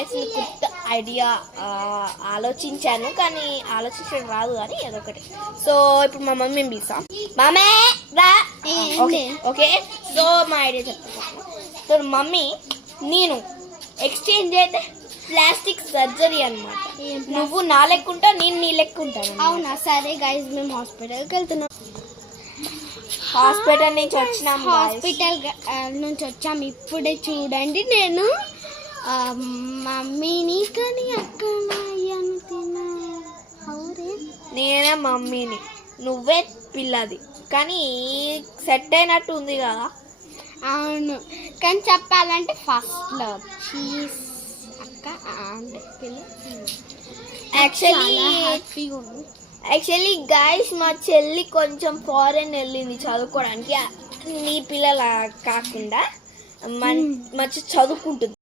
Guys కొత్త idea ఆలోచించాను, కానీ ఆలోచించడం రాదు కానీ అదొకటి. సో ఇప్పుడు మా మమ్మీని పిలుస్తాం. మామే రా. ఓకే సో మా ఐడియా చెప్తాను. సో మమ్మీ నేను ఎక్స్చేంజ్ అయితే ప్లాస్టిక్ సర్జరీ అనమాట. నువ్వు నా లెక్కుంటా, నేను నీ లెక్కుంటాను. అవునా? సరే గైస్, మేము హాస్పిటల్కి వెళ్తున్నాం. హాస్పిటల్ నుంచి వచ్చినాం. హాస్పిటల్ నుంచి వచ్చాం ఇప్పుడే. చూడండి, నేను మమ్మీని కానీ అక్కడ అయ్యాను తిన్నా. నేనే మమ్మీని, నువ్వే పిల్లది, కానీ సెట్ అయినట్టు ఉంది కదా. అవును, కానీ చెప్పాలంటే ఫస్ట్లో చీజ్ అక్క అంటే పిల్ల యాక్చువల్లీ గాయస్ మా చెల్లి కొంచెం ఫారెన్ వెళ్ళింది చదువుకోవడానికి. నీ పిల్లల కాకుండా మంచి చదువుకుంటుంది.